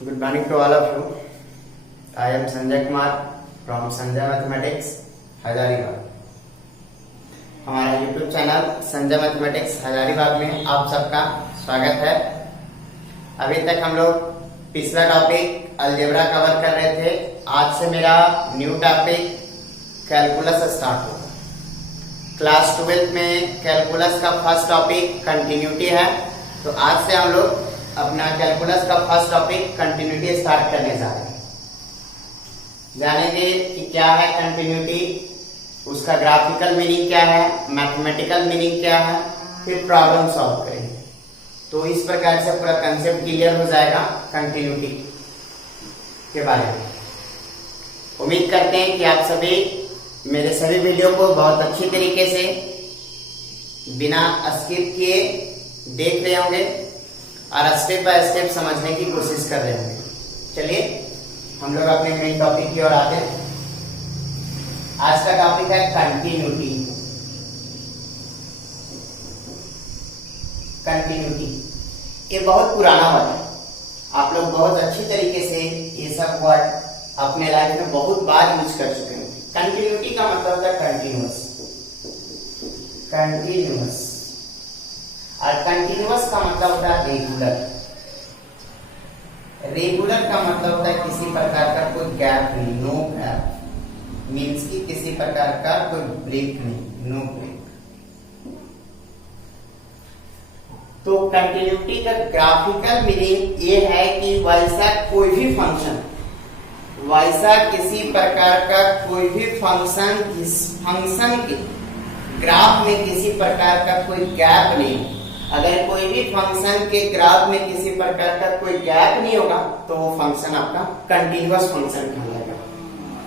Good morning to all of you. I am Sanjay Kumar from Sanjay Mathematics, Hazaribagh. हमारा YouTube channel Sanjay mathematics Hazaribagh में आप सबका स्वागत है। अभी तक हम लोग पिछला टॉपिक अलजेब्रा कवर कर रहे थे। आज से मेरा न्यू टॉपिक कैलकुलस स्टार्ट होगा। क्लास 12 में कैलकुलस का फर्स्ट टॉपिक कंटिन्यूटी है, तो आज से हम लोग अपना कैलकुलस का फर्स्ट टॉपिक कंटिन्यूटी स्टार्ट करने जा रहे हैं। जानेंगे कि क्या है कंटिन्यूटी, उसका ग्राफिकल मीनिंग क्या है, मैथमेटिकल मीनिंग क्या है, फिर प्रॉब्लम सॉल्व करेंगे। तो इस प्रकार से पूरा कंसेप्ट क्लियर हो जाएगा कंटिन्यूटी के बारे में। उम्मीद करते हैं कि आप सभी मेरे सभी वीडियो को बहुत अच्छी तरीके से बिना स्किप किए देख रहे होंगे और स्टेप बाय स्टेप समझने की कोशिश कर रहे होंगे। चलिए हम लोग अपने मेन टॉपिक की ओर आते हैं। आज का टॉपिक है कंटिन्यूटी। कंटिन्यूटी ये बहुत पुराना वर्ड है, आप लोग बहुत अच्छी तरीके से ये सब वर्ड अपने लाइफ में बहुत बार यूज कर चुके हैं। कंटिन्यूटी का मतलब है कंटिन्यूअस, कंटिन्यूअस, और कंटिन्यूअस का मतलब होता है रेगुलर। रेगुलर का मतलब होता है किसी प्रकार का कोई गैप नहीं, नो गैप, मीन्स कि किसी प्रकार का कोई ब्रेक नहीं, नो ब्रेक। तो कंटिन्यूटी का ग्राफिकल मीनिंग ये है कि वैसा कोई भी फंक्शन, वैसा किसी प्रकार का कोई भी फंक्शन, इस फंक्शन के ग्राफ में किसी प्रकार का कोई गैप नहीं। अगर कोई भी फंक्शन के ग्राफ में किसी प्रकार का कोई गैप नहीं होगा तो वो फंक्शन आपका कंटिन्यूअस फंक्शन कहलाएगा।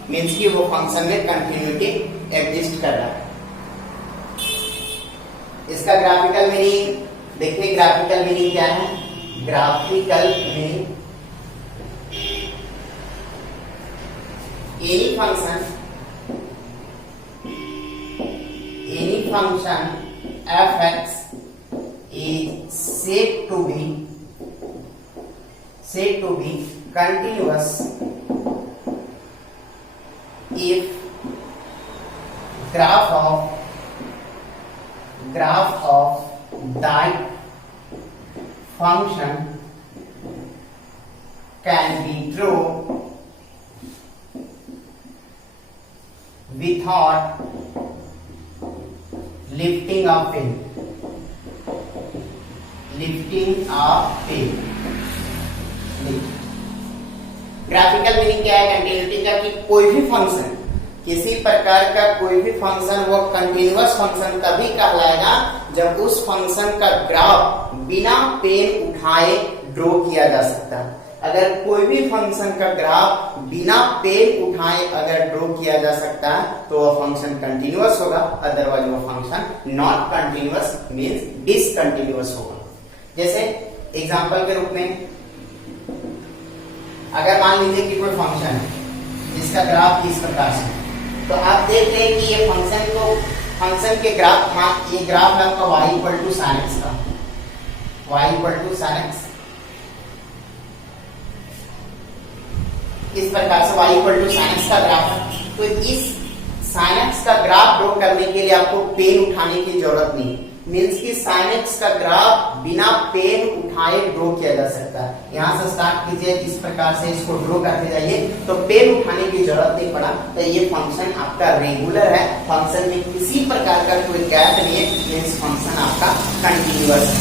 मीन्स कि वो फंक्शन में कंटिन्यूटी एग्जिस्ट कर रहा है। इसका ग्राफिकल मीनिंग देखिए, ग्राफिकल मीनिंग क्या है? Graphical meaning any function fx is said to be continuous if graph of that function can be drawn without lifting a pen, graphical meaning क्या है कंटिन्यूटी का? कि कोई भी फंक्शन, किसी प्रकार का कोई भी फंक्शन वो कंटिन्यूअस फंक्शन तभी कहलाएगा जब उस फंक्शन का ग्राफ बिना पेन उठाए ड्रॉ किया जा सकता है। अगर कोई भी फंक्शन का ग्राफ बिना पेन उठाए अगर ड्रॉ किया जा सकता है तो वो फंक्शन कंटिन्यूअस होगा, अदरवाइज वो function not continuous means discontinuous होगा। जैसे एग्जांपल के रूप में अगर मान लीजिए कि कोई फंक्शन है जिसका ग्राफ इस प्रकार से, तो आप देख रहे हैं कि ये फंक्शन के ग्राफ, ये ग्राफ है आपका y equal to sin x का, y equal to sin x, इस प्रकार से y equal to sin x का ग्राफ है। तो इस sin x का ग्राफ ड्रॉ करने के लिए आपको पेन उठाने की जरूरत नहीं, मीन्स कि sin x का ग्राफ बिना पेन उठाए ड्रॉ किया जा सकता है। यहाँ से स्टार्ट कीजिए, इस प्रकार से इसको ड्रॉ करते जाइए तो पेन उठाने की जरूरत नहीं पड़ा। तो ये फंक्शन आपका रेगुलर है, फंक्शन में किसी प्रकार का कोई गैप नहीं है, मीन्स फंक्शन आपका कंटिन्यूअस है।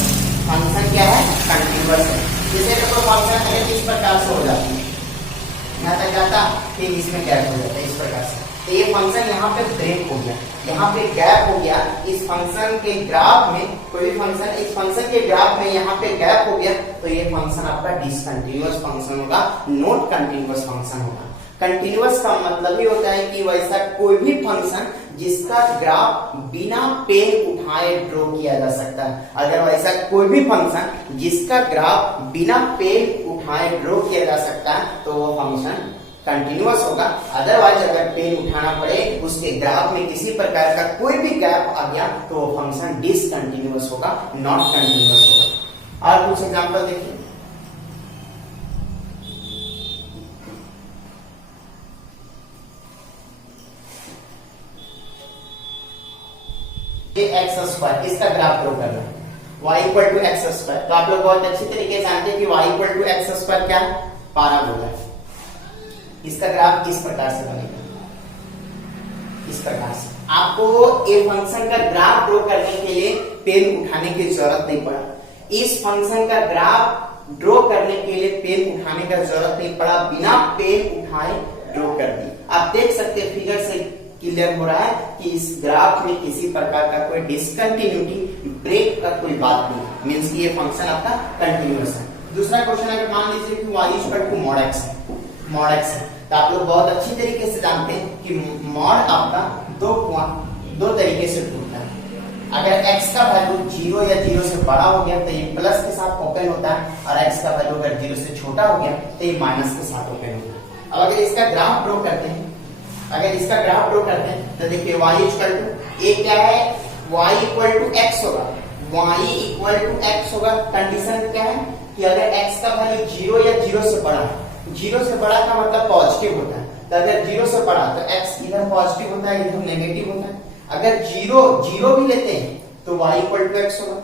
फंक्शन क्या है? कंटिन्यूअस है। जैसे कोई फंक्शन है इस प्रकार से हो जाती है, यहाँ तक जाता फिर इसमें गैप हो जाता है इस प्रकार से, तो ये फंक्शन यहाँ पे ब्रेक हो गया, यहाँ पे गैप हो गया। इस फंक्शन के ग्राफ में कोई भी फंक्शन, इस फंक्शन के ग्राफ में यहाँ पे गैप हो गया तो ये फंक्शन आपका डिसकंटिन्यूअस फंक्शन होगा, नॉट कंटिन्यूअस फंक्शन होगा। कंटिन्यूअस का मतलब ही होता है कि वैसा कोई भी फंक्शन जिसका ग्राफ बिना पेन उठाए ड्रॉ किया जा सकता है। अगर वैसा कोई भी फंक्शन जिसका ग्राफ बिना पेन उठाए ड्रॉ किया जा सकता है तो वो फंक्शन कंटिन्यूअस होगा। अदरवाइज अगर पेन उठाना पड़े, उसके ग्राफ में किसी प्रकार का कोई भी गैप आ गया तो वो फंक्शन डिसकंटिन्यूअस होगा, नॉट कंटिन्यूअस होगा। और कुछ एग्जांपल देखिए। लीजिए एक्स स्क्वायर, इसका ग्राफ ड्रॉ करना है y equal to x square. तो आप लोग बहुत अच्छी तरीके से जानते हैं कि y equal to x square क्या है, पाराबोला है। इसका ग्राफ इस प्रकार से बनेगा, इस प्रकार से। आपको ए फंक्शन का ग्राफ ड्रॉ करने के लिए पेन उठाने की जरूरत नहीं पड़ा। इस फंक्शन का ग्राफ ड्रॉ करने के लिए पेन उठाने का जरूरत नहीं पड़ा, बिना पेन उठाए ड्रॉ कर दी। आप देख सकते हैं फिगर से क्लियर हो रहा है कि इस ग्राफ में किसी प्रकार का कोई डिसकंटिन्यूटी, ब्रेक का कोई बात नहीं, मींस कि ये फंक्शन आपका कंटिन्यूअस है। दूसरा क्वेश्चन अगर मान लीजिए कि y equal to mod x है, मॉड x है, तो आप लोग बहुत अच्छी तरीके से जानते हैं कि मॉड आपका दो तरीके से टूटता है। अगर x का वैल्यू 0 या 0 से बड़ा हो गया तो ये प्लस के साथ ओपन होता है, और x का वैल्यू अगर 0 से छोटा हो गया तो ये माइनस के साथ ओपन होता है। अब अगर इसका ग्राफ ड्रॉ करते हैं, अगर इसका ग्राफ ड्रॉ करते हैं तो देखिए y इक्वल टू ए क्या है, y इक्वल टू x होगा, y इक्वल टू x होगा। कंडीशन क्या है कि अगर x का वैल्यू 0 या 0 से बड़ा है, 0 से बड़ा का मतलब पॉजिटिव होता है, तो अगर 0 से बड़ा तो x इधर पॉजिटिव होता है, इधर नेगेटिव होता है। अगर 0 भी लेते हैं तो y इक्वल टू x होगा,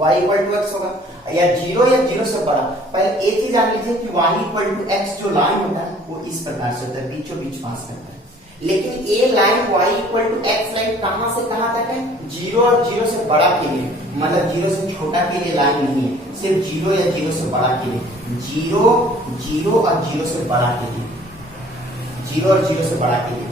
y इक्वल टू x होगा, या 0 से बड़ा। पहले एक चीज जान लीजिए कि y इक्वल टू x जो लाइन होता है वो इस प्रकार से होता है, बीचों बीच पास करता है। लेकिन ये line y equal to x line कहां से कहां तक है, 0 और 0 से बड़ा के लिए, मतलब 0 से छोटा के लिए लाइन नहीं है, सिर्फ 0 या 0 से बड़ा के लिए, 0 और 0 से बड़ा के लिए, 0 और 0 से बड़ा के लिए।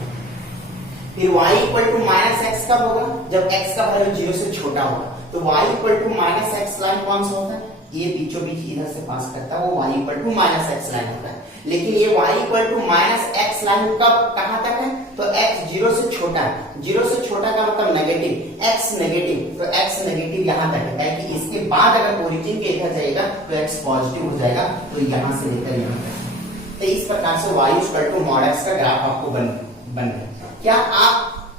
फिर y equal to minus x कब होगा, जब x का वैल्यू 0 से छोटा होगा। तो y equal to minus x line कौन सा होता है, ये बीचों बीच इधर से पास करता है, वो y equal to minus x line होता है। लेकिन ये y equal to minus x line कब कहां तक है, तो x 0 से छोटा है, 0 से छोटा का मतलब नेगेटिव, x नेगेटिव, तो x नेगेटिव यहां तक है, क्योंकि इसके बाद अगर ओरिजिन के इधर जाएगा तो x पॉजिटिव हो जाएगा, तो यहां से लेकर यहां तक। तो इस प्रकार से y equal to mod x का ग्राफ आपको बन गया। क्या आप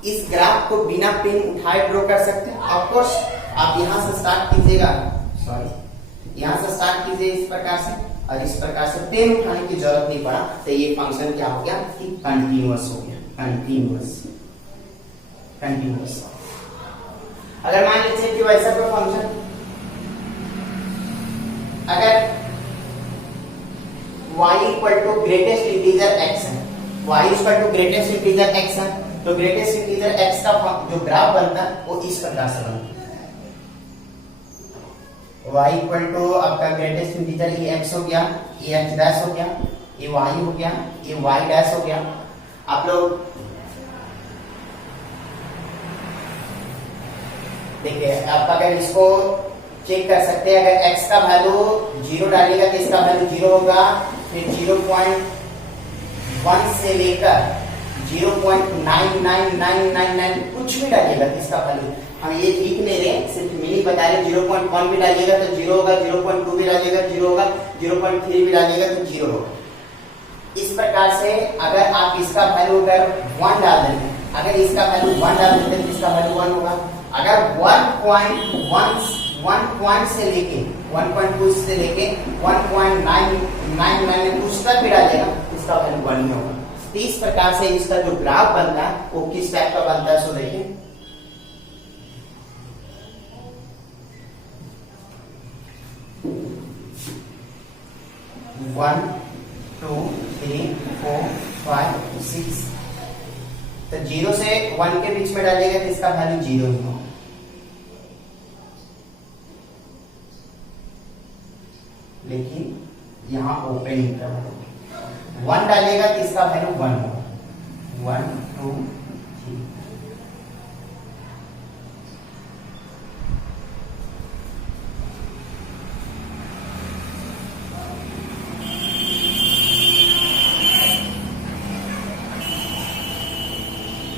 इस ग्राफ को बिना पेन उठाए ड्रॉ कर सकते हैं? ऑफ कोर्स आप यहां से स्टार्ट कीजिएगा, सॉरी यहां से स्टार्ट कीजिए इस प्रकार से, और इस प्रकार से पेन उठाने की जरूरत नहीं पड़ा। तो ये फंक्शन क्या हो गया कि कंटिन्यूअस हो गया, कंटिन्यूअस। अगर मान लीजिए कि वैसा कोई फंक्शन, अगर y equal to greatest integer x है, y equal to greatest integer x है, तो ग्रेटेस्ट इंटीजर x का जो ग्राफ बनता है वो इस प्रकार से बनता है। y इक्वल टू आपका ग्रेटेस्ट इंटीजर ये x हो गया, ये x डैश हो गया, ये y हो गया, ये y डैश हो गया। आप लोग देखिए, आप अगर इसको चेक कर सकते हैं, अगर x का वैल्यू 0 डालिएगा तो इसका वैल्यू 0 होगा, फिर 0.1 से लेकर 0.99999 कुछ भी डालिएगा तो इसका वैल्यू, हम ये लिख नहीं रहे, सिर्फ मीनिंग बता रहे। 0.1 भी डालिएगा तो 0 होगा, 0.2 भी डालिएगा 0 होगा, 0.3 भी डालिएगा तो 0 होगा। इस प्रकार से अगर आप इसका वैल्यू अगर 1 डाल देंगे, अगर इसका वैल्यू 1 डाल देते हैं तो इसका वैल्यू 1 होगा। अगर 1 से लेके 1.2 से लेके 1.999 कुछ तक भी डालेगा इसका वैल्यू 1 ही होगा। तो इस प्रकार से इसका जो ग्राफ बनता है वो किस टाइप का बनता है, सो देखिए 1 2 3 4 5 6, तो 0 से 1 के बीच में डालिएगा तो इसका वैल्यू 0 ही होगा। लेकिन यहाँ ओपन इंटरवल 1 डालिएगा तो इसका वैल्यू 1 होगा, 1 2 3।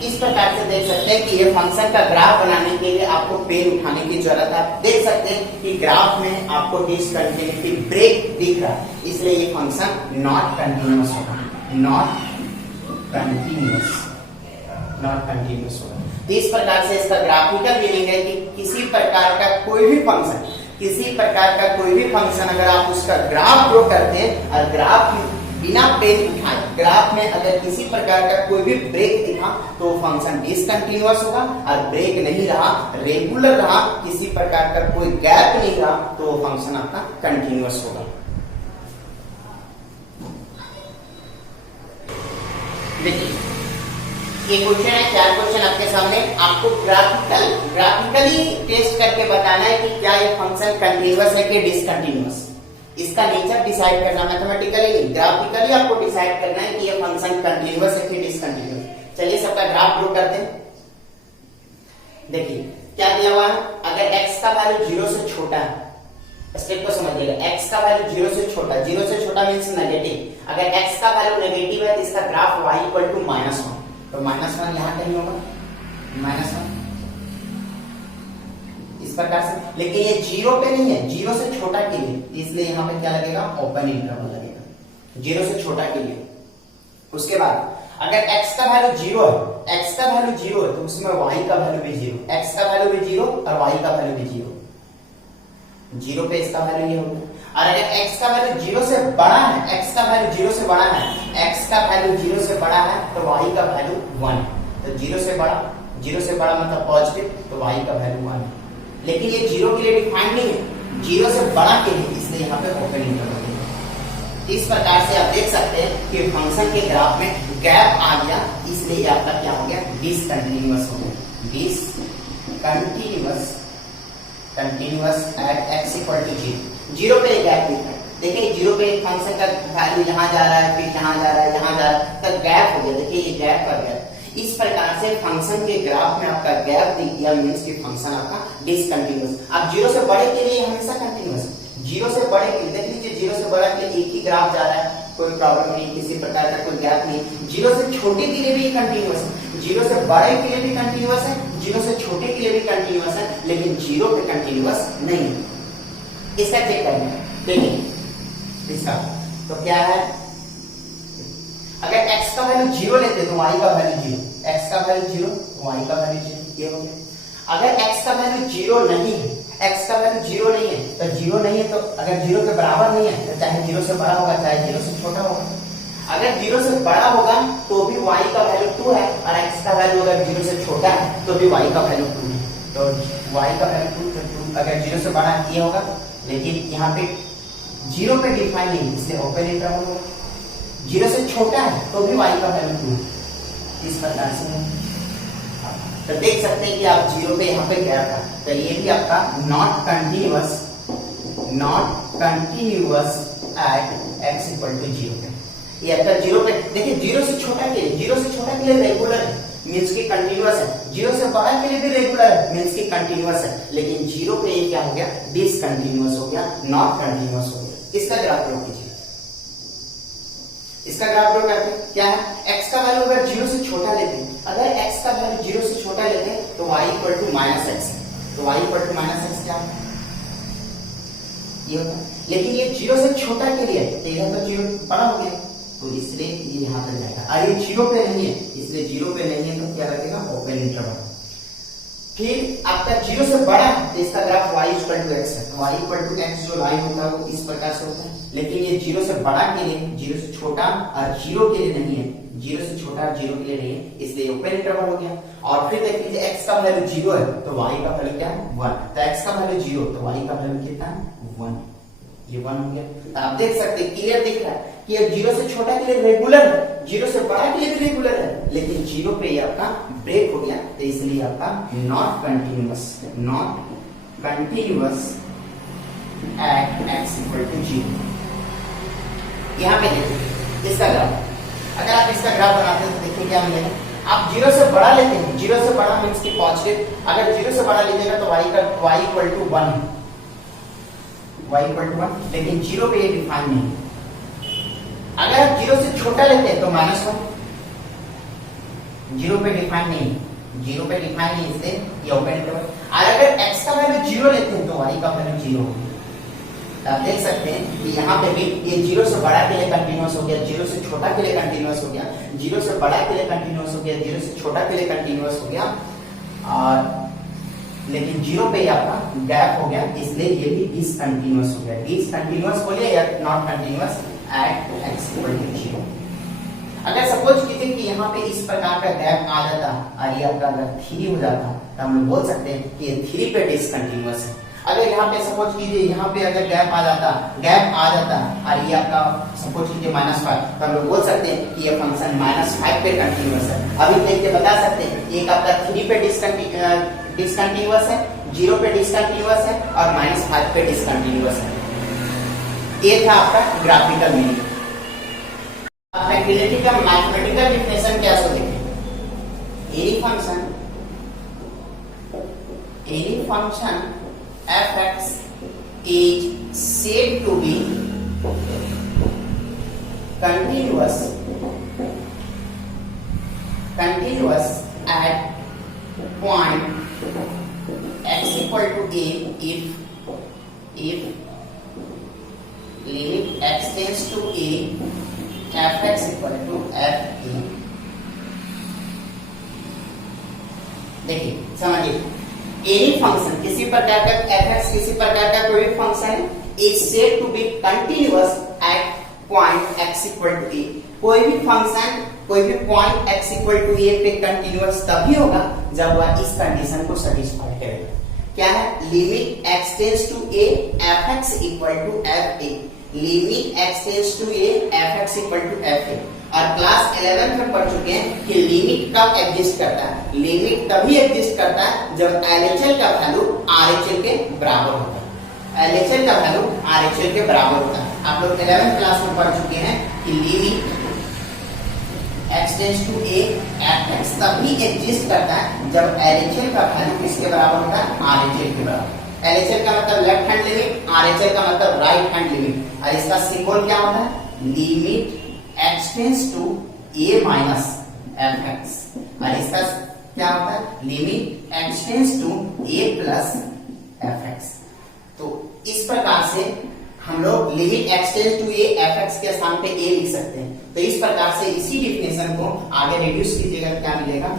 इस प्रकार से देख सकते हैं कि ये फंक्शन का ग्राफ बनाने के लिए आपको पेन उठाने की जरूरत है। आप देख सकते हैं कि ग्राफ में आपको डिसकंटिन्यूटी ब्रेक दिख रहा है, इसलिए ये फंक्शन नॉट कंटिन्यूअस होगा, नॉट कंटिन्यूअस होगा। तो इस प्रकार से इसका ग्राफिकल मीनिंग है कि किसी प्रकार का कोई भी फंक्शन अगर आप उसका ग्राफ ड्रॉ करते हैं और ग्राफ बिना पेन उठाए ग्राफ में अगर किसी प्रकार का कोई भी ब्रेक दिखा तो फंक्शन डिसकंटिन्यूअस होगा, और ब्रेक नहीं रहा, रेगुलर रहा, किसी प्रकार का कोई गैप नहीं रहा, तो फंक्शन आपका कंटिन्यूअस होगा। देखिए ये क्वेश्चन है, 4 क्वेश्चन आपके सामने, आपको ग्राफिकली टेस्ट करके बताना है कि क्या ये फंक्शन कंटिन्यूअस है कि डिसकंटिन्यूअस। इसका नेचर डिसाइड करना, मैथमेटिकली नहीं, ग्राफिकली आपको डिसाइड करना है कि ये फंक्शन कंटिन्यूअस है कि डिसकंटिन्यूअस। चलिए सबका ग्राफ ड्रॉ करते हैं। देखिए क्या दिया हुआ है, अगर x का वैल्यू 0 से छोटा है, स्टेप को समझिएगा, x का वैल्यू 0 से छोटा, 0 से छोटा मींस नेगेटिव। अगर x का वैल्यू नेगेटिव है तो इसका ग्राफ y -1, तो -1 यहां कहीं होगा, -1 इस प्रकार से। लेकिन ये 0 पे नहीं है, 0 से छोटा के लिए, इसलिए यहां पे क्या लगेगा, ओपन इंटरवल लगेगा 0 से छोटा के लिए। उसके बाद अगर x का वैल्यू 0 है, x का वैल्यू 0 है तो उसमें y का वैल्यू भी 0, x का वैल्यू भी 0 और y का वैल्यू भी 0, 0 पे इसका वैल्यू ये होगा। और अगर x का वैल्यू 0 से बड़ा है, x का वैल्यू 0 से बड़ा है, x का वैल्यू 0 से बड़ा है तो y का वैल्यू 1, तो 0 से बड़ा मतलब पॉजिटिव, तो y का वैल्यू 1। लेकिन ये 0 के लिए डिफाइंड नहीं है, 0 से बड़ा के लिए, इसलिए यहाँ पे ओपन इंटरवल है। इस प्रकार से आप देख सकते हैं कि फंक्शन के ग्राफ में गैप आ गया, इसलिए आपका क्या हो गया, डिसकंटिन्यूअस हो गया, कंटिन्यूअस एट x = 0, 0 पे गैप दिखा है। देखिए 0 पे फंक्शन का वैल्यू यहाँ जा रहा है, फिर यहाँ जा रहा है, यहाँ जा रहा है, तो गैप हो गया। देखिए ये गैप का गैप, इस प्रकार से फंक्शन के ग्राफ में आपका गैप दिख गया, मींस कि फंक्शन आपका डिसकंटिन्यूअस। अब 0 से बड़े के लिए हमेशा कंटिन्यूअस, 0 से बड़े के लिए देख लीजिए, 0 से बड़ा के लिए एक ही ग्राफ जा रहा है, कोई प्रॉब्लम नहीं, किसी प्रकार का कोई गैप नहीं। 0 से छोटे के लिए भी कंटिन्यूअस है, 0 से बड़े के लिए भी कंटिन्यूअस है, 0 से छोटे के लिए भी कंटिन्यूअस है, लेकिन 0 पे कंटिन्यूअस नहीं है। इसका चेक करना है, देखिए इसका तो क्या है, अगर x का वैल्यू 0 लेते तो y का वैल्यू 0, x का वैल्यू 0 y का वैल्यू 0, ये हो गया। अगर x का वैल्यू 0 नहीं है, x का वैल्यू 0 नहीं है तो 0 नहीं है, तो अगर 0 के बराबर नहीं है तो चाहे 0 से बड़ा होगा, चाहे 0 से छोटा होगा। अगर 0 से बड़ा होगा तो भी y का वैल्यू 2 है, और x का वैल्यू अगर 0 से छोटा है तो भी y का वैल्यू 2 है, तो y का वैल्यू 2 अगर 0 से बड़ा ये होगा। लेकिन यहाँ पे 0 पे डिफाइन नहीं, इसलिए ओपन इंटरवल होगा। 0 से छोटा है तो भी y का वैल्यू 2, इस प्रकार से तो देख सकते हैं कि आप 0 पे यहाँ पे गैप है, तो ये भी आपका नॉट कंटिन्यूअस एट x = 0 पे, ये आपका 0 पे। देखिए 0 से छोटा के लिए, 0 से छोटा के लिए रेगुलर है, मींस की कंटिन्यूअस है, 0 से बड़ा के लिए भी रेगुलर है, मींस की कंटिन्यूअस है, लेकिन 0 पे ये क्या हो गया, डिसकंटिन्यूअस हो गया, नॉट कंटिन्यूअस हो गया। इसका ग्राफ ड्रॉ कीजिए, इसका ग्राफ ड्रॉ करते हैं। क्या है, x का वैल्यू अगर 0 से छोटा लेते हैं, अगर x का वैल्यू 0 से छोटा लेते हैं तो y = -x, तो y = -x क्या है, ये होता है। लेकिन ये 0 से छोटा के लिए, तो इधर तो 0 बड़ा हो गया, तो इसलिए ये यहाँ पे जाएगा, और ये 0 पे नहीं है, इसलिए 0 पे नहीं है तो क्या लगेगा, ओपन इंटरवल। फिर आपका 0 से बड़ा है तो इसका ग्राफ y = x है, तो y = x जो लाइन होता है वो इस प्रकार से होता है। लेकिन ये 0 से बड़ा के लिए, 0 से छोटा और 0 के लिए नहीं है, 0 से छोटा और 0 के लिए नहीं है, इसलिए ओपन इंटरवल हो गया। और फिर देख लीजिए x का वैल्यू 0 है तो y का वैल्यू क्या है, 1, तो x का वैल्यू 0 तो y का वैल्यू कितना है, 1, ये 1 हो गया। तो आप देख सकते हैं, क्लियर दिख रहा है कि ये 0 से छोटा के लिए रेगुलर है, 0 से बड़ा के लिए भी रेगुलर है, लेकिन 0 पे ये आपका ब्रेक हो गया, तो इसलिए आपका नॉट कंटिन्यूअस एट x = 0। यहाँ पे देखिए इसका ग्राफ, अगर आप इसका ग्राफ बनाते हैं तो देखिए क्या मिलेगा, आप 0 से बड़ा लेते हैं, 0 से बड़ा मींस की पॉजिटिव, अगर 0 से बड़ा लीजिएगा तो y = 1, y = 1, लेकिन 0 पे ये डिफाइन नहीं है। अगर आप 0 से छोटा लेते हैं तो -1, 0 पे डिफाइन नहीं, 0 पे डिफाइन नहीं, इसलिए ये ओपन इंटरवल। और अगर x का वैल्यू 0 लेते हैं तो y का वैल्यू 0 होगा। तो आप देख सकते हैं कि यहाँ पे भी ये 0 से बड़ा के लिए कंटिन्यूअस हो गया, 0 से छोटा के लिए कंटिन्यूअस हो गया, 0 से बड़ा के लिए कंटिन्यूअस हो गया, 0 से छोटा के लिए कंटिन्यूअस हो गया, और लेकिन 0 पे आपका गैप हो गया, इसलिए ये भी डिसकंटिन्यूअस हो गया। डिसकंटिन्यूअस बोलिए या नॉट कंटिन्यूअस एट x = 0। अगर सपोज कीजिए कि यहाँ पे इस प्रकार का गैप आ जाता और ये आपका अगर 3 हो जाता तो हम लोग बोल सकते हैं कि ये 3 पे डिसकंटिन्यूअस है। अगर यहाँ पे सपोज कीजिए यहाँ पे अगर गैप आ जाता और ये आपका सपोज कीजिए -5 तो हम लोग बोल सकते हैं कि ये फंक्शन -5 पे कंटिन्यूअस है। अभी देख के बता सकते हैं एक आपका 3 पे डिसकंटिन्यूअस है, 0 पे डिसकंटिन्यूअस है और -5 पे डिसकंटिन्यूअस है। ये था आपका ग्राफिकल मीनिंग। मैथमेटिकल का मैथमेटिकल डिफिनेशन क्या सो देखें। any function f(x) is said to be continuous at point x equal to a if limit x tends to a f(x) equal to f(a). देखिए समझिए, एनी फंक्शन किसी प्रकार का f(x) किसी प्रकार का कोई फंक्शन है is said to be continuous at point x equal to a। कोई भी फंक्शन कोई भी point x equal to a पे कंटिन्यूअस तभी होगा जब वह इस कंडीशन को सेटिस्फाई करेगा। क्या है? Limit x tends to a f(x) equal to f(a), limit x tends to a f(x) equal to f(a). और क्लास 11 में पढ़ चुके हैं कि लिमिट कब एग्जिस्ट करता है। लिमिट तभी एग्जिस्ट करता है जब LHL का वैल्यू RHL के बराबर होता है। LHL का वैल्यू RHL के बराबर होता है। आप लोग 11th क्लास में पढ़ चुके हैं कि limit x tends to a f(x) तभी एग्जिस्ट करता है जब LHL का वैल्यू किसके बराबर होता है? RHL के बराबर। LHL का मतलब लेफ्ट हैंड लिमिट, RHL का मतलब राइट हैंड लिमिट। और इसका सिंबल क्या होता है? Limit x tends to a minus f(x) और इसका क्या होता है? Limit x tends to a plus f(x). तो इस प्रकार से हम लोग limit x tends to a f(x) के स्थान पे a लिख सकते हैं। तो इस प्रकार से इसी डिफिनेशन को आगे रिड्यूस कीजिएगा, क्या मिलेगा?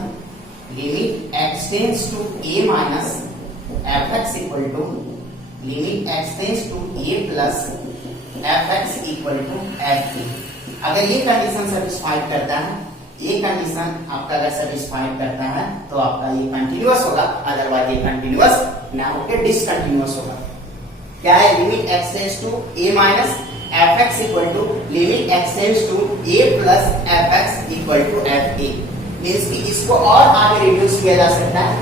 Limit x tends to a minus f(x) equal to limit x tends to a plus f(x) equal to f(a). अगर ये कंडीशन सेटिस्फाइड करता है, ये कंडीशन आपका अगर सेटिस्फाइड करता है तो आपका ये कंटिन्यूअस होगा, अदरवाइज ये कंटिन्यूअस ना होकर डिसकंटिन्यूअस होगा। क्या है? Limit x tends to a minus f(x) equal to limit x tends to a plus f(x) equal to f(a). Means कि इसको और आगे रिड्यूस किया जा सकता है।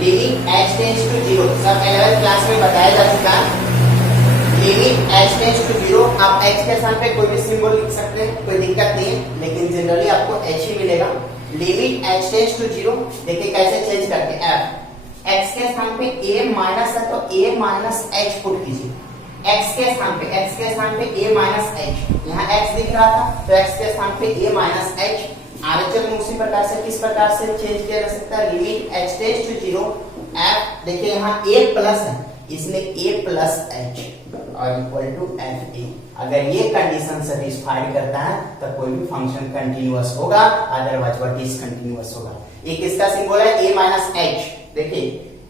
लिमिट h टेंड्स टू 0 सब 11th क्लास में बताया जा चुका है। लिमिट h टेंड्स टू 0, आप h के स्थान पे कोई भी सिंबल लिख सकते हैं, कोई दिक्कत नहीं है, लेकिन जनरली आपको h ही मिलेगा। लिमिट h टेंड्स टू 0, देखिए कैसे चेंज करते हैं। x के स्थान पे a माइनस है तो a माइनस h पुट कीजिए। x के स्थान पे a माइनस h, यहाँ x दिख रहा था तो x के स्थान पे a माइनस h। RHL में उसी प्रकार से किस प्रकार से चेंज किया जा सकता है? Limit h tends to 0 f, देखिए यहाँ a प्लस है इसलिए a प्लस h और इक्वल टू f(a). अगर ये कंडीशन सेटिस्फाइड करता है तो कोई भी फंक्शन कंटिन्यूअस होगा, अदरवाइज वह डिसकंटिन्यूअस होगा। ये किसका सिंबल है? a minus h। देखिए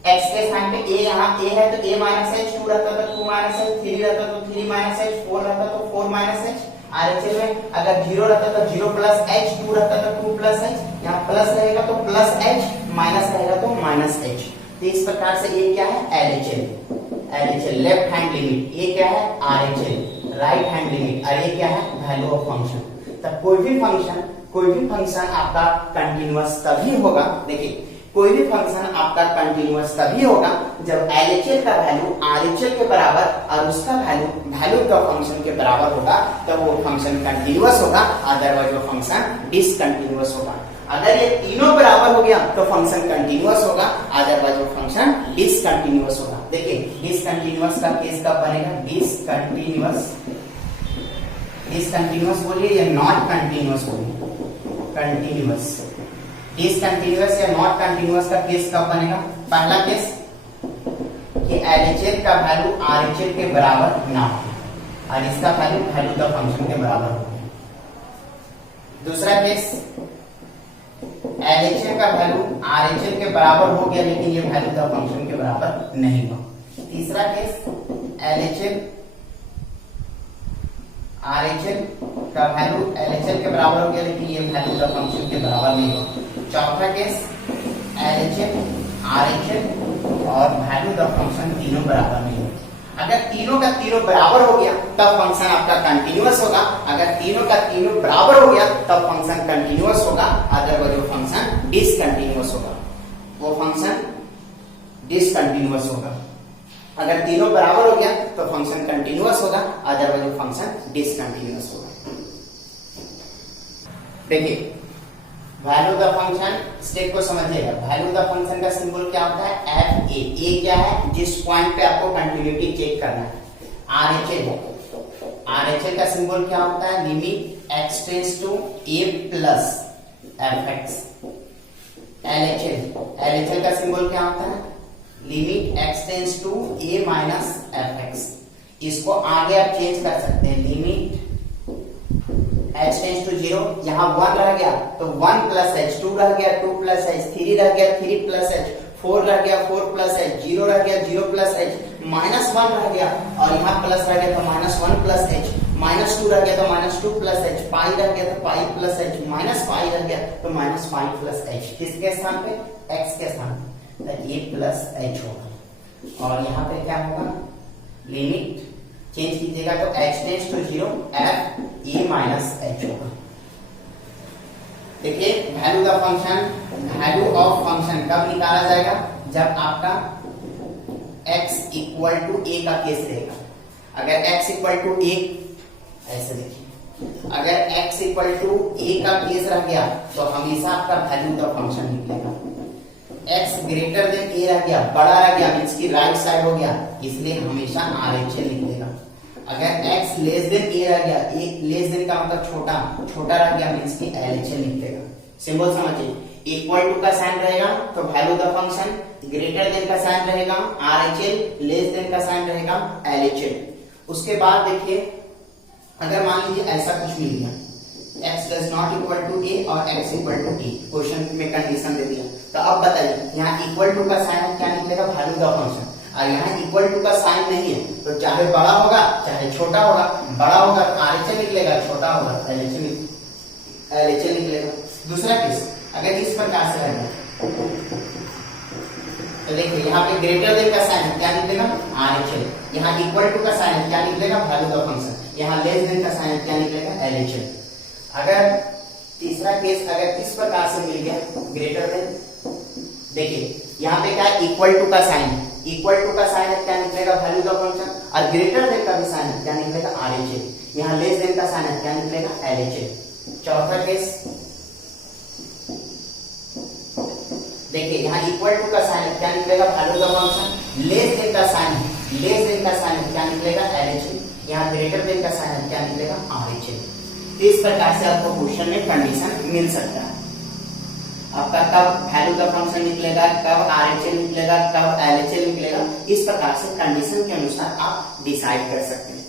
x के स्थान पे a, यहाँ a है तो a माइनस h, 2 रहता तो 2 माइनस h, 3 रहता तो 3 माइनस h, 4 रहता तो 4 माइनस h। RHL में अगर 0 रहता तो 0 प्लस h, 2 रहता तो 2 प्लस h, यहाँ प्लस रहेगा तो प्लस h, माइनस रहेगा तो माइनस h। तो इस प्रकार से ये क्या है? LHL लेफ्ट हैंड लिमिट, ये क्या है? RHL राइट हैंड लिमिट, और ये क्या है? Value of function. तब कोई भी फंक्शन आपका कंटिन्यूअस तभी होगा। देखिए कोई भी फंक्शन आपका कंटिन्यूअस तभी होगा जब LHL का वैल्यू RHL के बराबर और उसका वैल्यू का फंक्शन के बराबर होगा, तब वो फंक्शन कंटिन्यूअस होगा, अदरवाइज वो फंक्शन डिसकंटिन्यूअस होगा। अगर ये तीनों बराबर हो गया तो फंक्शन कंटिन्यूअस होगा, अदरवाइज वो फंक्शन डिसकंटिन्यूअस होगा। देखिए डिसकंटिन्यूअस का केस कब बनेगा? डिसकंटिन्यूअस बोलिए या नॉट कंटिन्यूअस बोलिए? कंटिन्यूअस। डिसकंटिन्यूअस या नॉट कंटिन्यूअस का केस कब बनेगा? पहला केस कि LHL का वैल्यू RHL के बराबर ना हो और इसका वैल्यू द फंक्शन के बराबर हो। दूसरा केस LHL का वैल्यू RHL के बराबर हो गया लेकिन ये वैल्यू द फंक्शन के बराबर नहीं हुआ। तीसरा केस LHL RHL का वैल्यू LHL के बराबर हो गया, लेकिन ये वैल्यू द फंक्शन के बराबर नहीं होगा। चौथा केस LHL RHL और वैल्यू द फंक्शन तीनों बराबर नहीं होगा। अगर तीनों का तीनों बराबर हो गया तब फंक्शन आपका कंटिन्यूअस होगा, अगर तीनों का तीनों बराबर हो गया तब फंक्शन कंटिन्यूअस होगा, अदरवाइज वो फंक्शन डिसकंटिन्यूअस होगा, वो फंक्शन डिसकंटिन्यूअस होगा। अगर तीनों बराबर हो गया तो फंक्शन कंटिन्यूअस होगा, अदरवाइज वो फंक्शन डिसकंटिन्यूअस होगा। देखिए वैल्यू द फंक्शन स्टेप को समझिएगा। वैल्यू द फंक्शन का सिंबल क्या होता है? F A. ए क्या है? जिस पॉइंट पे आपको कंटिन्यूटी चेक करना है। आरएचएल का सिंबल क्या होता है? Limit x tends to a plus f x. LHL का सिंबल क्या होता है? Limit x tends to a minus f x. इसको आगे आप चेंज कर सकते हैं। लिमिट h टेंड्स टू 0, यहाँ 1 रह गया तो 1 प्लस h, 2 रह गया 2 प्लस h, 3 रह गया 3 प्लस h, 4 रह गया 4 प्लस h, 0 रह गया 0 प्लस h, माइनस 1 रह गया और यहाँ प्लस रह गया तो माइनस 1 प्लस h, माइनस 2 रह गया तो माइनस 2 प्लस h, पाई रह गया तो pi plus h, minus pi रह गया तो माइनस पाई प्लस h। किसके स्थान पे? x के स्थान पे, तो a प्लस h होगा। और यहाँ पे क्या होगा? लिमिट चेंज कीजिएगा तो h tends to 0 f a minus h होगा। देखिए value the function, value of function कब निकाला जाएगा? जब आपका x इक्वल टू a का केस रहेगा। अगर x इक्वल टू a, ऐसे देखिए, अगर x इक्वल टू a का केस रह गया तो हमेशा आपका वैल्यू द फंक्शन निकलेगा। x ग्रेटर देन a रह गया, बड़ा रह गया, मींस की राइट साइड हो गया, इसलिए हमेशा RHL निकलेगा। अगर x लेस देन a रह गया, a लेस देन का मतलब छोटा, छोटा रह गया, मींस की LHL निकलेगा। सिंबल समझिए, इक्वल टू का साइन रहेगा तो value the function, greater than का साइन रहेगा RHL, लेस देन का साइन रहेगा LHL। उसके बाद देखिए अगर मान लीजिए ऐसा कुछ मिल गया, x does not equal to a और x equal to a, question में कंडीशन दे दिया, तो अब बताइए यहाँ इक्वल टू का साइन क्या निकलेगा? Value the function. और यहाँ इक्वल टू का साइन नहीं है तो चाहे बड़ा होगा चाहे छोटा होगा, बड़ा होगा तो RHL निकलेगा, छोटा होगा LHL निकलेगा। दूसरा केस अगर इस प्रकार से रहेगा तो देखिए यहाँ पे ग्रेटर देन का साइन क्या निकलेगा? RHL। यहाँ इक्वल टू का साइन क्या निकलेगा? Value the function. यहाँ लेस देन का साइन क्या निकलेगा? LHL। अगर तीसरा केस अगर इस प्रकार से मिल गया ग्रेटर देन, देखिए यहाँ पे क्या इक्वल टू का साइन, इक्वल टू का साइन क्या निकलेगा? Value the function. और ग्रेटर देन का भी साइन क्या निकलेगा? RHL। यहाँ लेस देन का साइन क्या निकलेगा? LHL। चौथा केस देखिए यहाँ इक्वल टू का साइन क्या निकलेगा? Value the function. Less than का साइन, लेस देन का साइन क्या निकलेगा? LHL। यहाँ ग्रेटर देन का साइन क्या निकलेगा? RHL। इस प्रकार से आपको क्वेश्चन में कंडीशन मिल सकता है। आपका कब वैल्यू द फंक्शन निकलेगा, कब RHL निकलेगा, कब LHL निकलेगा, इस प्रकार से कंडीशन के अनुसार आप डिसाइड कर सकते हैं।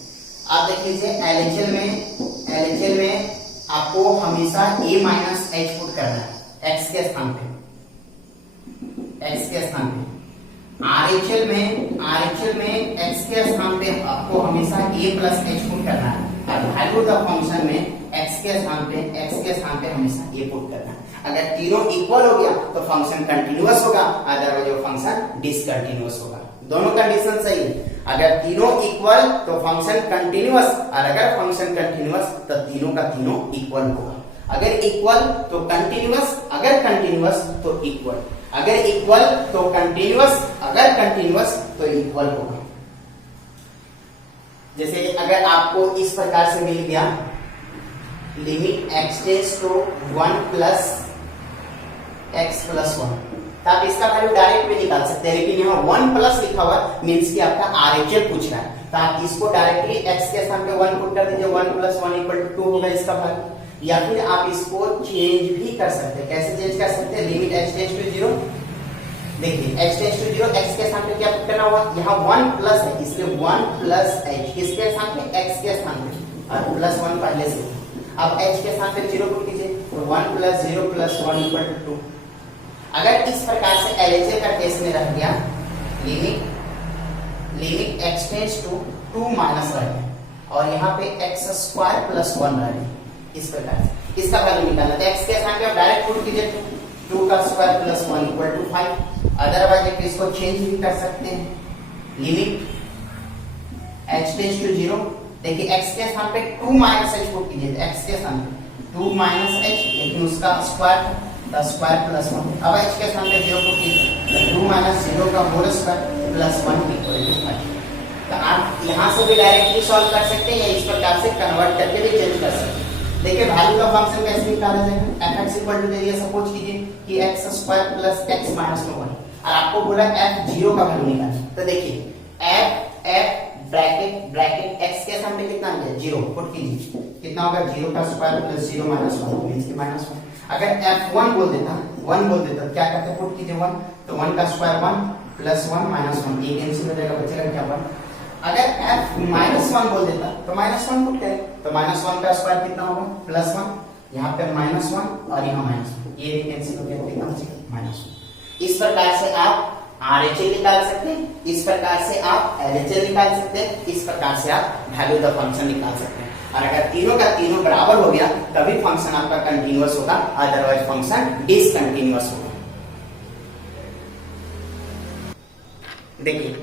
आप देख लीजिए LHL में आपको हमेशा a माइनस h पुट करना है x के स्थान पे, x के स्थान पे। RHL में x के स्थान पे आपको हमेशा a प्लस h पुट करना है, और वैल्यू द फंक्शन में x के स्थान पे हमेशा a पुट करना है। अगर तीनों इक्वल हो गया तो फंक्शन कंटिन्यूअस होगा, अदरवाइज वो फंक्शन डिसकंटिन्यूअस होगा। दोनों कंडीशन सही है। अगर तीनों इक्वल तो फंक्शन कंटिन्यूअस, और अगर फंक्शन कंटिन्यूअस तो तीनों का तीनों इक्वल होगा। अगर इक्वल तो कंटिन्यूअस, अगर कंटिन्यूअस तो इक्वल, अगर इक्वल तो कंटिन्यूअस, अगर कंटिन्यूअस तो इक्वल होगा। जैसे अगर आपको इस प्रकार से मिल गया limit x tends to 1 plus x plus 1, तो आप इसका वैल्यू डायरेक्ट भी निकाल सकते हैं, लेकिन यहाँ 1 प्लस लिखा हुआ मींस कि आपका RHL पूछ रहा है, तो आप इसको डायरेक्टली x के स्थान पे 1 पुट कर दीजिए, 1 प्लस 1 इक्वल टू 2 होगा इसका वैल्यू। या फिर आप इसको चेंज भी कर सकते हैं। कैसे चेंज कर सकते हैं? लिमिट x टेंड्स टू 0, देखिए x टेंड्स टू 0, x के स्थान पे क्या पुट करना होगा? यहाँ 1 प्लस है इसलिए 1 प्लस h, किसके स्थान पे? x के स्थान पे, और प्लस 1 पहले से। अब h के स्थान पे 0 पुट कीजिए तो 1 प्लस 0 प्लस 1 इक्वल टू 2। अगर इस प्रकार से LHL का केस में रह गया, limit x tends to 2 minus रह गया, और यहाँ पे x स्क्वायर प्लस 1 रह गया, इस प्रकार से इसका वैल्यू निकालना है। x के स्थान पे आप डायरेक्ट पुट कीजिए 2 का square plus 1 equal to 5। Otherwise इसको चेंज भी कर सकते हैं। लिमिट h टेंड्स टू 0, देखिए x के स्थान पे 2 माइनस h पुट कीजिए, x के स्थान पे 2 माइनस h, लेकिन उसका स्क्वायर था स्क्वायर प्लस 1। अब h के स्थान पे 0 पुट कीजिए, 2 माइनस 0 का whole square plus 1 equal to 5। तो आप यहां से भी डायरेक्टली सॉल्व कर सकते हैं या इस प्रकार से कन्वर्ट करके भी चेंज कर सकते हैं। देखिए वैल्यू का फंक्शन कैसे निकाला जाएगा। fx इक्वल टू दे सपोज कीजिए कि x square plus x minus 1 और आपको बोला f 0 का वैल्यू निकालना। तो देखिए f ब्रैकेट x के सामने कितना आ गया 0 पुट कीजिए, कितना होगा 0 का स्क्वायर प्लस 0 माइनस 1 मींस कि माइनस 1। अगर f1 बोल देता क्या करते पुट कीजिए 1, तो 1 का स्क्वायर 1 प्लस 1 माइनस 1, ये कैंसिल हो जाएगा, बचेगा क्या 1। अगर f माइनस 1 बोल देता तो माइनस 1 पुट करें, तो माइनस 1 का स्क्वायर कितना होगा प्लस 1, यहाँ पे माइनस 1 और यहाँ माइनस 1, ये कैंसिल हो गया, कितना बचेगा माइनस 1। इस प्रकार से आप RHL निकाल सकते हैं, इस प्रकार से आप LHL निकाल सकते हैं, इस प्रकार से आप वैल्यू द फंक्शन निकाल सकते हैं। और अगर तीनों का तीनों बराबर हो गया तभी फंक्शन आपका कंटीन्यूअस होगा, अदरवाइज फंक्शन डिसकंटीन्यूअस होगा। देखिए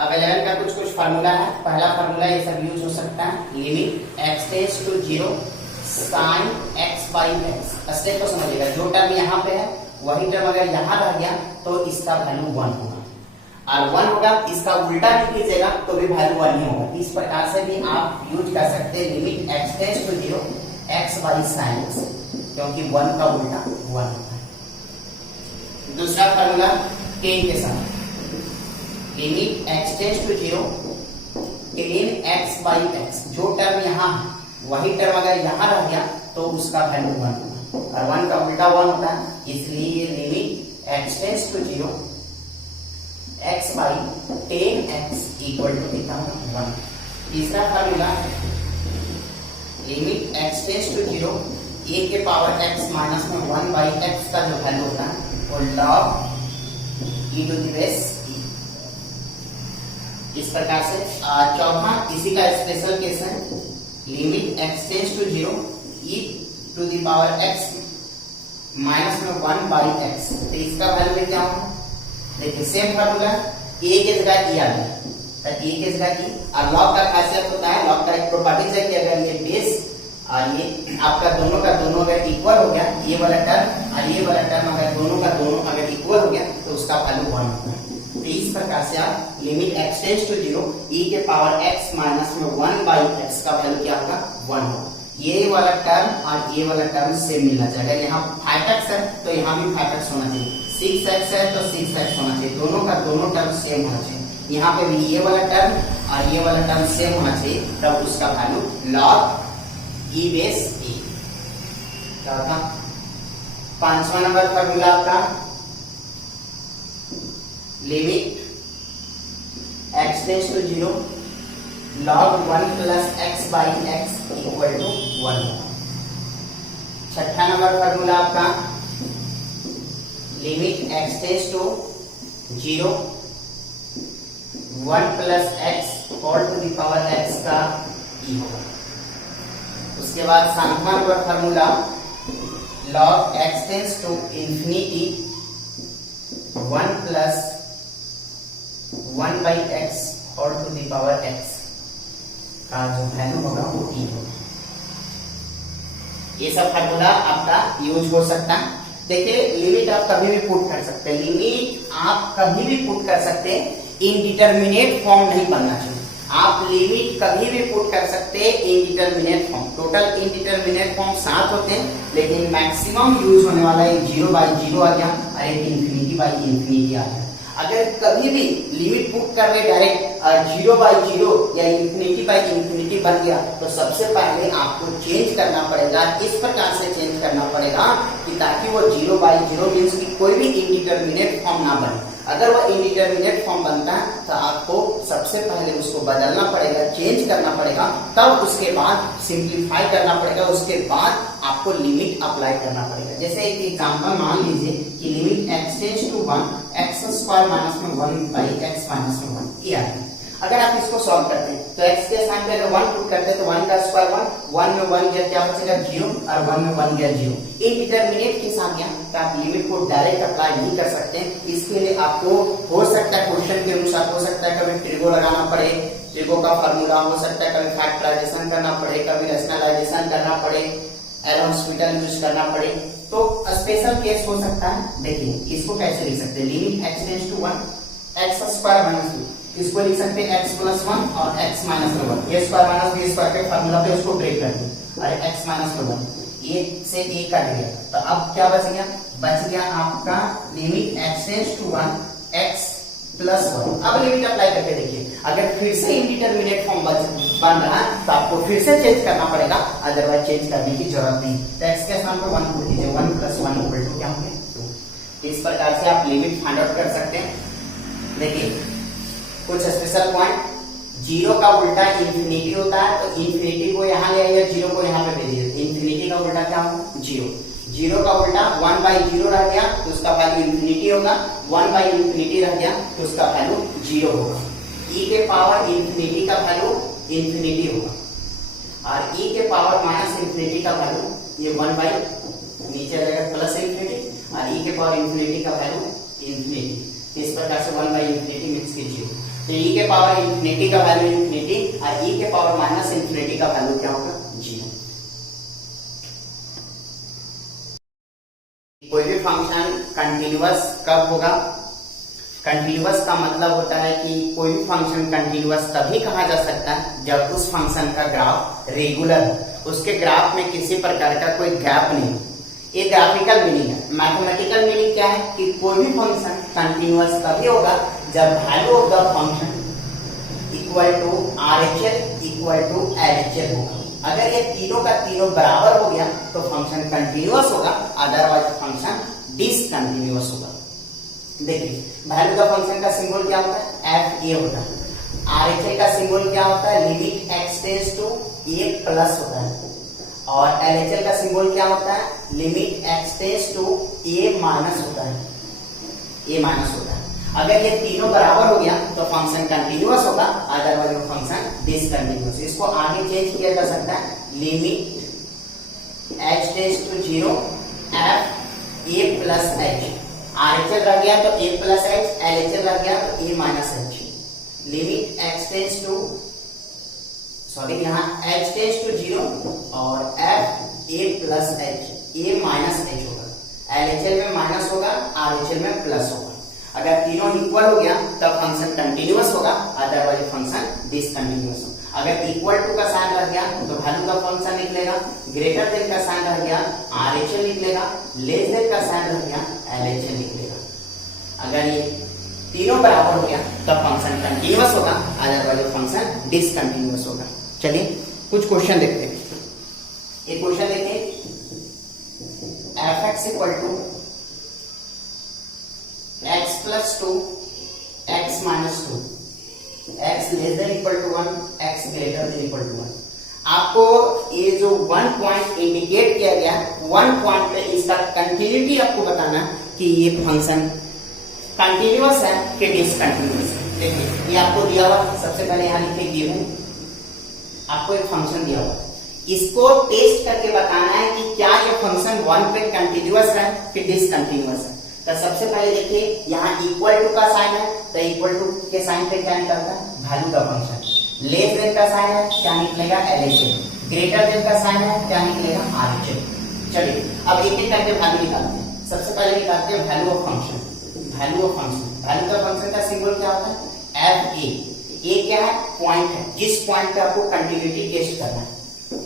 अब 11 का कुछ फार्मूला है। पहला फार्मूला ये सब यूज हो सकता है, limit x tends to 0 sin x by x। Step को समझिएगा, जो टर्म यहाँ पे है वही टर्म अगर यहाँ रह गया तो इसका वैल्यू 1 होगा, और 1 होगा इसका उल्टा भी कीजिएगा तो भी वैल्यू 1 ही होगा। इस प्रकार से भी आप यूज कर सकते हैं limit x tends to 0 x by sin x, क्योंकि 1 का उल्टा 1 होता है। दूसरा फार्मूला tan के साथ, limit x tends to 0 tan x by x। जो टर्म यहाँ वही टर्म अगर यहाँ रह गया तो उसका वैल्यू 1 होगा, और 1 का उल्टा 1 होता है, इसलिए limit x tends to 0 x by tan x equal to कितना होगा 1। तीसरा formula limit x tends to 0 a के पावर x माइनस में 1 by x का जो वैल्यू होता है वो log e to the base e। इस प्रकार से चौथा इसी का स्पेशल केस है, limit x tends to 0 e to the power x minus में 1 बाई x। तो इसका वैल्यू क्या होगा, देखिए सेम फार्मूला, a के जगह e आ गया, तो a के जगह e। और लॉग का खासियत होता है, लॉग का एक प्रॉपर्टीज है कि अगर ये बेस और ये आपका दोनों का दोनों अगर इक्वल हो गया, ये वाला टर्म और ये वाला टर्म अगर दोनों का दोनों अगर इक्वल हो गया तो उसका वैल्यू 1 होगा। तो इस प्रकार से आप limit x tends to 0 e के पावर x माइनस में 1 बाई x का वैल्यू क्या होगा 1 होगा। ये वाला टर्म और ये वाला टर्म सेम मिलना चाहिए। अगर यहाँ 5x है तो यहाँ भी 5x होना चाहिए, 6x है तो 6x होना चाहिए, दोनों का दोनों टर्म सेम होना चाहिए। यहाँ पे भी ये वाला टर्म और ये वाला टर्म सेम होना चाहिए, तब उसका value log e base e क्या होगा। 5वां नंबर फार्मूला आपका limit x tends to 0 log 1 plus x by x equal to 1। छठा नंबर फार्मूला आपका limit x tends to 0 1 plus x whole to the power x का e होगा। उसके बाद 7वां number formula log x tends to infinity 1 plus 1 by x whole to the power x का जो value होगा वो e होगा। ये सब फार्मूला आपका यूज हो सकता है। देखिए लिमिट आप कभी भी पुट कर सकते हैं, लिमिट आप कभी भी पुट कर सकते हैं, इनडिटरमिनेट फॉर्म नहीं बनना चाहिए। आप लिमिट कभी भी पुट कर सकते हैं indeterminate form. Total indeterminate form 7 होते हैं, लेकिन मैक्सिमम यूज होने वाला एक 0 बाई 0 आ गया और एक इंफिनिटी बाई इंफिनिटी आ गया। अगर कभी भी लिमिट पुट कर रहे डायरेक्ट 0 बाई 0 या इंफिनिटी बाई इंफिनिटी बन गया तो सबसे पहले आपको चेंज करना पड़ेगा, इस प्रकार से चेंज करना पड़ेगा कि ताकि वो 0 बाई 0 मीन्स की कोई भी इनडिटरमिनेट फॉर्म ना बने। अगर वो इनडिटरमिनेट फॉर्म बनता है तो आपको सबसे पहले उसको बदलना पड़ेगा, चेंज करना पड़ेगा, तब उसके बाद सिंप्लीफाई करना पड़ेगा, उसके बाद आपको लिमिट अप्लाई करना पड़ेगा। जैसे एक एग्जांपल मान लीजिए कि limit x tends to 1 x square minus में 1 बाई x माइनस में 1 ये आ गया। अगर आप इसको सॉल्व करते हैं तो x के स्थान पे अगर 1 पुट करते हैं तो 1 का स्क्वायर 1 में 1 गया क्या बचेगा 0 और 1 में 1 गया 0। इनडिटरमिनेट के साथ यहाँ आप लिमिट को डायरेक्ट अप्लाई नहीं कर सकते। इसके लिए आपको हो सकता है क्वेश्चन के अनुसार हो सकता है कभी ट्रिगो लगाना पड़े, ट्रिगो का फार्मूला हो सकता है, कभी फैक्टराइजेशन करना पड़े, कभी रैशनलाइजेशन करना पड़े, एल'हॉस्पिटल यूज करना पड़े, तो स्पेशल केस हो सकता है। देखिए इसको कैसे लिख सकते हैं, limit x tends to 1 x square minus 2, इसको लिख सकते हैं x प्लस 1 और x माइनस 1, ये स्क्वायर माइनस बी स्क्वायर के फार्मूला पे उसको ब्रेक कर दो, अरे x माइनस 1 ये से a कट गया, तो अब क्या बच गया, बच गया आपका limit x tends to 1 x plus 1। अब लिमिट अप्लाई करके देखिए, अगर फिर से इंडिटरमिनेट फॉर्म बन रहा है तो आपको फिर से चेंज करना पड़ेगा, अदरवाइज चेंज करने की जरूरत नहीं। तो x के स्थान पर 1 पुट कीजिए, 1 प्लस 1 इक्वल टू क्या हो गया 2। इस प्रकार से आप लिमिट फाइंड आउट कर सकते हैं। देखिए कुछ स्पेशल पॉइंट, जीरो का उल्टा इंफिनिटी होता है, तो इंफिनिटी को यहाँ ले आइए, जीरो को यहाँ पे भेजिए, इंफिनिटी का उल्टा क्या होगा जीरो, जीरो का उल्टा 1/0 रह गया तो उसका वैल्यू इंफिनिटी होगा, 1/इंफिनिटी रह गया तो उसका वैल्यू 0 होगा। e के पावर इंफिनिटी का वैल्यू इंफिनिटी होगा और e के पावर माइनस इंफिनिटी का वैल्यू ये 1 बाई नीचे आ जाएगा प्लस इंफिनिटी और e के पावर इंफिनिटी का वैल्यू इंफिनिटी। इस प्रकार से 1/इंफिनिटी मिक्स कीजिए, तो e के पावर इंफिनिटी का वैल्यू इंफिनिटी और e के पावर माइनस इंफिनिटी का वैल्यू क्या होगा 0। कोई भी फंक्शन कंटिन्यूअस कब होगा, कंटिन्यूअस का मतलब होता है कि कोई भी फंक्शन कंटिन्यूअस तभी कहा जा सकता है जब उस फंक्शन का ग्राफ रेगुलर हो, उसके ग्राफ में किसी प्रकार का कोई गैप नहीं हो। ये ग्राफिकल मीनिंग है। मैथमेटिकल मीनिंग क्या है कि कोई भी फंक्शन कंटिन्यूअस तभी होगा जब value of the function equal to RHL equal to LHL होगा। अगर ये तीनों का तीनों बराबर हो गया तो फंक्शन कंटिन्यूअस होगा, अदरवाइज फंक्शन डिसकंटिन्यूअस होगा। देखिए वैल्यू का फंक्शन का सिंबल क्या होता है FA होता है, RHL का सिंबल क्या होता है limit x tends to a plus होता है और LHL का सिंबल क्या होता है limit x tends to a minus होता है, a माइनस होता है। अगर ये तीनों बराबर हो गया तो फंक्शन कंटिन्यूअस होगा, अदरवाइज फंक्शन डिसकंटिन्यूअस। इसको आगे चेंज किया जा सकता है limit h tends to 0 f a plus h, RHL रह गया तो a प्लस h, LHL रह गया तो a minus h। Limit x tends to यहाँ h टेंड्स टू 0 और f a plus h, a minus h होगा, LHL में माइनस होगा, RHL में प्लस होगा। अगर तीनों इक्वल हो गया तब फंक्शन कंटिन्यूअस होगा, अदरवाइज फंक्शन डिसकंटिन्यूअस होगा। अगर इक्वल टू का साइन रह गया तो वैल्यू का फंक्शन निकलेगा, ग्रेटर देन का साइन रह गया RHL निकलेगा, लेस देन का साइन रह गया LHL निकलेगा। अगर ये तीनों बराबर हो गया तब फंक्शन कंटिन्यूअस होगा, अदरवाइज फंक्शन डिसकंटिन्यूअस होगा। चलिए कुछ क्वेश्चन देखते हैं। एक क्वेश्चन देखिए, fx equal to x plus 2 x minus 2, x less than equal to 1, x greater than equal to 1। आपको ये जो 1 पॉइंट इंडिकेट किया गया, 1 पॉइंट पे इसका कंटिन्यूटी आपको बताना कि ये फंक्शन कंटिन्यूअस है कि डिसकंटिन्यूअस है। देखिए ये आपको दिया हुआ, सबसे पहले यहाँ लिखे गिवन, आपको एक फंक्शन दिया हुआ, इसको टेस्ट करके बताना है कि क्या ये फंक्शन 1 पे कंटिन्यूअस है कि डिसकंटिन्यूअस है। तो सबसे पहले देखिए यहाँ इक्वल टू का साइन है, तो इक्वल टू के साइन पे क्या निकलता है वैल्यू का फंक्शन, लेस देन का साइन है क्या निकलेगा LHL, ग्रेटर देन का साइन है क्या निकलेगा RHL। चलिए अब एक एक करके वैल्यू निकालते हैं। सबसे पहले निकालते हैं value of function, value of function, value का फंक्शन का सिंबल क्या होता है FA, ये क्या है पॉइंट है, जिस पॉइंट पे आपको कंटिन्यूटी टेस्ट करना है।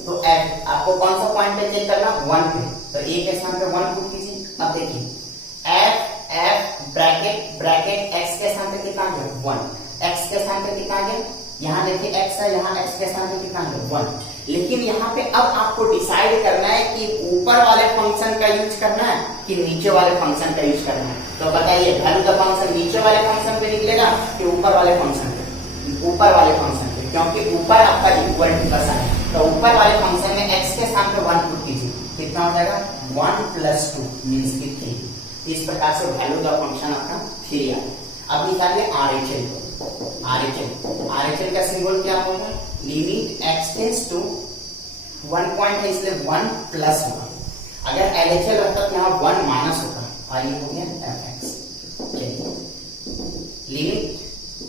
तो F आपको कौन सा पॉइंट पे चेक करना 1 पे, तो A के स्थान पे 1 पुट कीजिए। अब देखिए f ब्रैकेट ब्रैकेट x के स्थान पे कितना आ गया 1, x के स्थान पे कितना आ गया, यहाँ देखिए x है, यहाँ x के स्थान पे कितना आ गया 1। लेकिन यहाँ पे अब आपको डिसाइड करना है कि ऊपर वाले फंक्शन का यूज करना है कि नीचे वाले फंक्शन का यूज करना है। तो बताइए वैल्यू का फंक्शन नीचे वाले फंक्शन पे निकलेगा कि ऊपर वाले फंक्शन पे, ऊपर वाले फंक्शन पे, क्योंकि ऊपर आपका इक्वल टू का साइन है। तो ऊपर वाले फंक्शन में x के स्थान पे 1 पुट कीजिए, कितना हो जाएगा 1 प्लस 2 मीन्स की 3। इस प्रकार से वैल्यू का फंक्शन आपका 3 आ गया। अब निकालिए RHL को, आरएचएल का सिंबल क्या होगा, limit x tends to 1 point है इसलिए 1 प्लस होगा। अगर एलएचएल रहता तो यहाँ 1 माइनस होगा और ये हो गया f x. Limit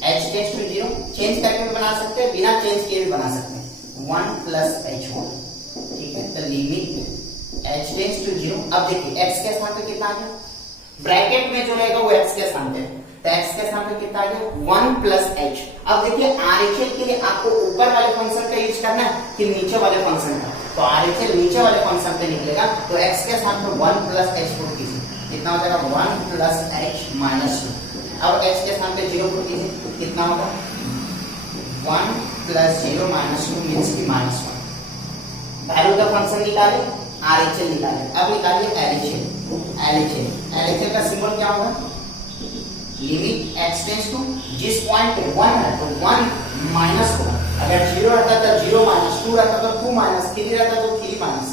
h tends to 0 change करके भी बना सकते हैं, बिना चेंज किए भी बना सकते हैं, 1 प्लस एच होगा। ठीक है, तो लिमिट एच टेंड्स टू 0। अब देखिए एक्स के स्थान पे कितना आ गया, ब्रैकेट में जो रहेगा वो एक्स के स्थान पे, तो एक्स के स्थान पे कितना आ गया 1 प्लस एच। अब देखिए आरएचएल के लिए आपको ऊपर वाले फंक्शन का यूज करना है कि नीचे वाले फंक्शन का, तो आरएचएल नीचे वाले फंक्शन पे निकलेगा, तो एक्स के स्थान पे 1 प्लस एच पुट कीजिए, कितना हो जाएगा 1 प्लस एच माइनस 2। अब एक्स के स्थान पे 0 पुट कीजिए, कितना होगा 1 प्लस 0 माइनस 2 मीन्स की माइनस 1। वैल्यू का फंक्शन निकाले, आरएचएल निकाले। अब निकालिए एलएचएल का सिंबल क्या होगा, लिमिट एक्स टेंड्स टू, जिस पॉइंट पे 1 है तो 1 माइनस होगा, अगर 0 रहता तो 0 माइनस, 2 रहता तो 2 माइनस, 3 रहता तो 3 माइनस,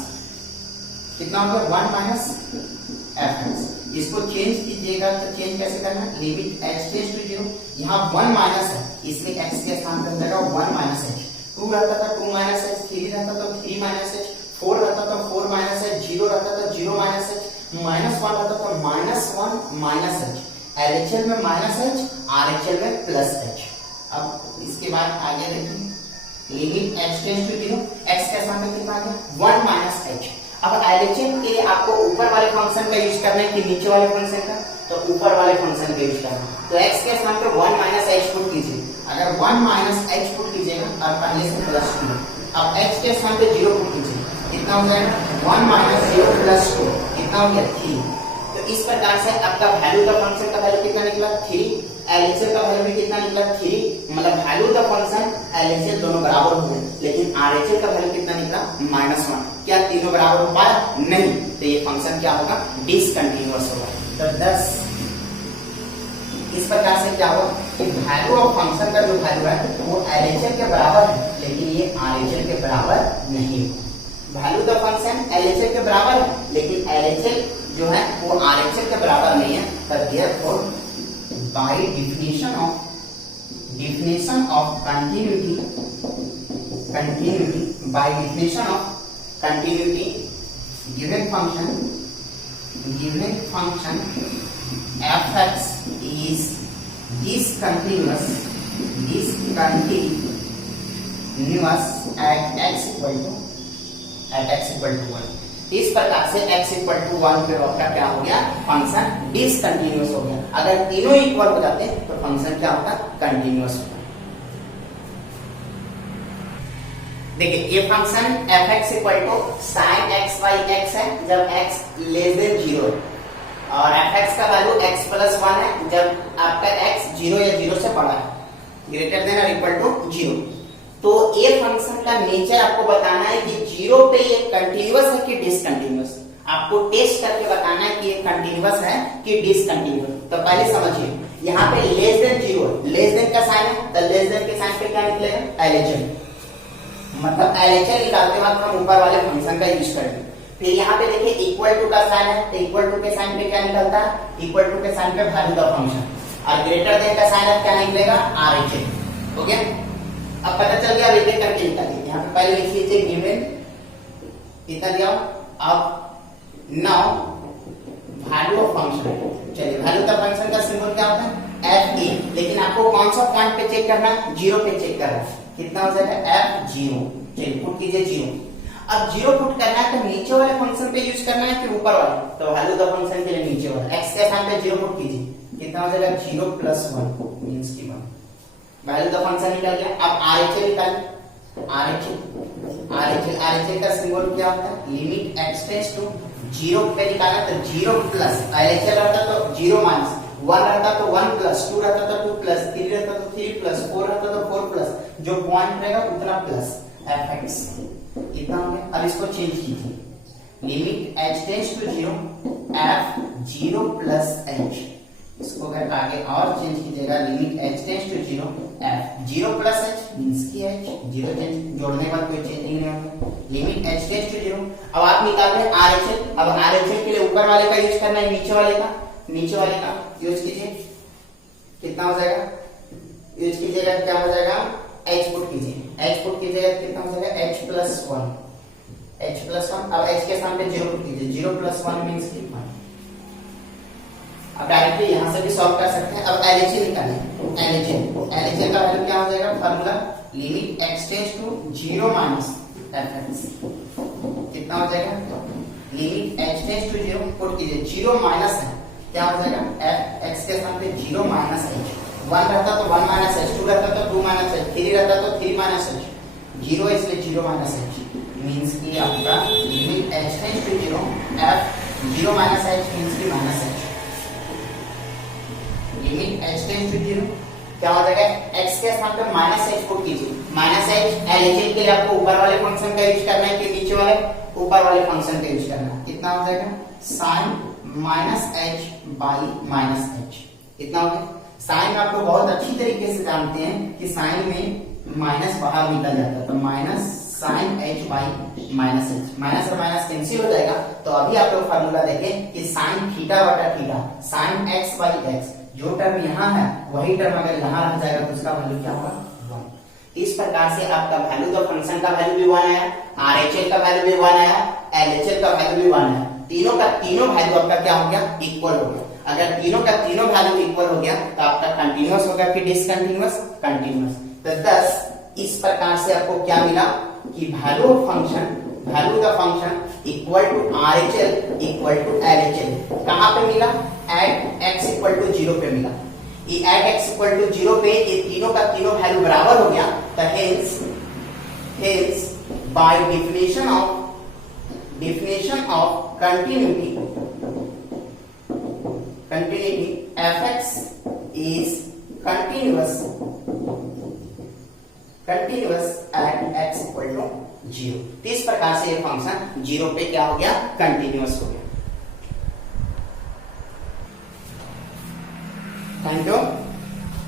कितना होगा 1 माइनस एफ। इसको चेंज कीजिएगा तो चेंज कैसे करना है, लिमिट एक्स टेंड्स टू 0, यहाँ 1 माइनस है इसलिए एक्स के स्थान पर रहेगा 1 माइनस एच, 2 रहता था 2 माइनस एच, 3 रहता तो 3 माइनस एच, 4 रहता तो 4 माइनस एच, 0 रहता तो 0 माइनस एच, माइनस 1 रहता तो माइनस 1 माइनस एच। एलएचएल में माइनस एच, आरएचएल में प्लस एच। अब इसके बाद आगे देखिए लिमिट एक्स टेंड्स टू 0, एक्स के सामने कितना आ गया 1 माइनस एच। अब एलएचएल के लिए आपको ऊपर वाले फंक्शन का यूज करना है कि नीचे वाले फंक्शन का, तो ऊपर वाले फंक्शन का यूज करना है, तो एक्स के स्थान पे 1 माइनस एच पुट कीजिए। अगर 1 माइनस एच पुट कीजिएगा और पहले से प्लस 2, अब एक्स के स्थान पे 0 पुट कीजिए, कितना हो जाएगा 1 माइनस 0 प्लस 2, कितना हो गया 3। तो इस प्रकार से आपका वैल्यू द फंक्शन का वैल्यू कितना निकला 3, एलएचएल का वैल्यू भी कितना निकला 3, मतलब वैल्यू द फंक्शन एलएचएल दोनों बराबर हो गए, लेकिन आरएचएल का वैल्यू कितना निकला -1। क्या तीनों बराबर हो पाया, नहीं, तो ये फंक्शन क्या होगा डिसकंटीन्यूअस होगा। तो 10 इस प्रकार से क्या होगा कि वैल्यू ऑफ फंक्शन का जो वैल्यू है वो एलएचएल के बराबर है, लेकिन ये आरएचएल के बराबर नहीं है। वैल्यू द फंक्शन एलएचएल के बराबर है, लेकिन एलएचएल जो है वो आरएचएल के बराबर नहीं है, पर therefore by definition of continuity by definition of continuity given function fx is discontinuous at x equal to 1। इस प्रकार से x इक्वल टू 1 पे आपका क्या हो गया फंक्शन डिसकंटिन्यूअस हो गया। अगर तीनों इक्वल हो जाते तो फंक्शन क्या होता कंटिन्यूअस होता। देखिए ये function fx equal to sin x by x है जब x लेस देन 0 है, और fx का वैल्यू x प्लस 1 है जब आपका x 0 या 0 से बड़ा है, ग्रेटर देन और इक्वल टू 0। तो ये फंक्शन का नेचर आपको बताना है कि 0 पे ये कंटिन्यूअस है कि डिसकंटिन्यूअस, आपको टेस्ट करके बताना है कि ये कंटिन्यूअस है कि डिसकंटिन्यूअस। तो पहले समझिए यहाँ पे लेस देन 0, लेस देन का साइन है, तो लेस देन के साइन पे क्या निकलेगा एलएचएल, मतलब एलएचएल निकालते वक्त हम ऊपर वाले फंक्शन का यूज करेंगे। फिर यहाँ पे देखिए इक्वल टू का साइन है, तो इक्वल टू के साइन पे क्या निकलता है, इक्वल टू के साइन पे वैल्यू द फंक्शन, और ग्रेटर देन का साइन है क्या निकलेगा आरएचएल। ओके, अब पता चल गया वेटे करके निकालिए। यहाँ पे पहले लिख लीजिए गिवन इतना दिया, अब नाउ वैल्यू ऑफ फंक्शन। चलिए वैल्यू ऑफ फंक्शन का सिंबल क्या होता है एफ ए, लेकिन आपको कौन सा पॉइंट पे चेक करना है 0 पे चेक करना है, कितना हो जाएगा f0। चलिए पुट कीजिए 0। अब 0 पुट करना है तो नीचे वाले फंक्शन पे यूज करना है कि ऊपर वाले, तो वैल्यू ऑफ फंक्शन के लिए नीचे वाला x के स्थान पे 0 पुट कीजिए, कितना हो जाएगा 0 प्लस 1 मींस की 1, वैल्यू द फंक्शन निकल गया। अब आरएचएल निकालिए, आरएचएल का सिंबल क्या होता है लिमिट एक्स टेंड्स टू 0 पे निकालना, तो 0 प्लस एलएचएल रहता तो 0 माइनस, 1 रहता तो 1 प्लस, 2 रहता तो 2 प्लस, 3 रहता तो 3 प्लस, 4 रहता तो 4 प्लस, जो पॉइंट रहेगा उतना प्लस fx कितना हो गया। अब इसको चेंज कीजिए, limit h tends to 0 f 0 plus h, इसको अगर आगे और चेंज कीजिएगा limit h tends to 0 f 0 plus h means की h 0 चेंज, जोड़ने के बाद कोई चेंजिंग नहीं होगा, लिमिट h टेंड्स टू 0। अब आप निकाल रहे RHL, अब RHL के लिए ऊपर वाले का यूज करना है नीचे वाले का, नीचे वाले का यूज कीजिए, कितना हो जाएगा यूज कीजिएगा क्या हो जाएगा, h पुट कीजिए, h पुट कीजिएगा कितना हो जाएगा h प्लस वन, अब h के सामने 0 पुट कीजिए, 0 प्लस 1 मींस कि 1। अब डायरेक्टली यहां से भी सॉल्व कर सकते हैं। अब LHS निकालें, LHS का वैल्यू क्या हो जाएगा, formula limit x tends to 0 minus fx, कितना हो जाएगा, limit h tends to 0 put कीजिए, 0 माइनस है क्या हो जाएगा, f x के सामने 0 माइनस h, 1 रहता तो 1 माइनस h, 2 रहता तो 2 माइनस h, 3 रहता तो 3 माइनस h, 0 इसलिए 0 माइनस h मींस कि आपका limit h tends to 0 f 0 minus h means कि minus h, limit h tends to 0 क्या हो जाएगा, x के स्थान पे माइनस h पुट कीजिए, माइनस h LHS के लिए आपको ऊपर वाले फंक्शन का यूज करना है कि नीचे वाले, ऊपर वाले फंक्शन का यूज करना है, कितना हो जाएगा sin minus h by minus h, कितना हो गया। साइन में आपको बहुत अच्छी तरीके से जानते हैं कि साइन में माइनस बाहर निकल जाता है, तो minus sine h by minus h, minus और माइनस कैंसिल हो जाएगा। तो अभी आप लोग फार्मूला देखें कि साइन थीटा बटा थीटा, साइन x बाई x, जो टर्म यहाँ है वही टर्म अगर यहाँ रह जाएगा तो उसका वैल्यू क्या होगा, 1। इस प्रकार से आपका वैल्यू द फंक्शन का वैल्यू भी 1 आया, RHS का वैल्यू भी 1 आया, LHS का वैल्यू भी 1 आया, तीनों का तीनों वैल्यू आपका क्या हो गया, इक्वल हो गया। अगर तीनों का तीनों वैल्यू इक्वल हो गया तो आपका कंटीन्यूअस होगा कि डिसकंटीन्यूअस, कंटीन्यूअस। तो thus इस प्रकार से आपको क्या मिला कि value the function equal to RHS equal to LHS कहां पे मिला, एट x इक्वल टू 0 पे मिला। ये एट x इक्वल टू 0 पे ये तीनों का तीनों वैल्यू बराबर हो गया, तो hence by definition of continuity fx is continuous at x equal to 0। तो इस प्रकार से ये फंक्शन 0 पे क्या हो गया, कंटिन्यूअस हो गया। थैंक यू,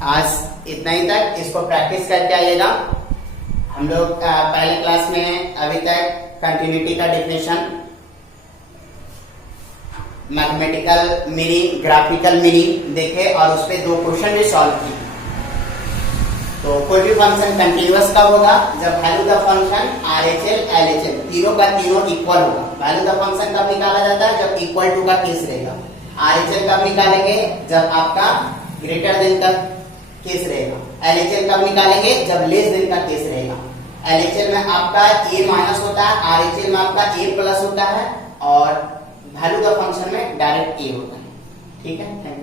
आज इतना ही तक, इसको प्रैक्टिस करके आइएगा। हम लोग पहले क्लास में अभी तक कंटिन्यूटी का definition, mathematical meaning, graphical meaning देखे और उस पे 2 क्वेश्चन भी सॉल्व किए। तो कोई भी फंक्शन कंटिन्यूअस कब होगा, जब value the function RHS LHS तीनों का तीनों इक्वल होगा। वैल्यू द फंक्शन कब निकाला जाता है, जब इक्वल टू का केस रहेगा। RHS कब निकालेंगे, जब आपका ग्रेटर देन का केस रहेगा। LHS कब निकालेंगे, जब लेस देन का केस रहेगा। LHS में आपका a माइनस होता है, RHS में आपका a प्लस होता है, और वैल्यू द फंक्शन में डायरेक्ट a होता है। ठीक है, थैंक यू।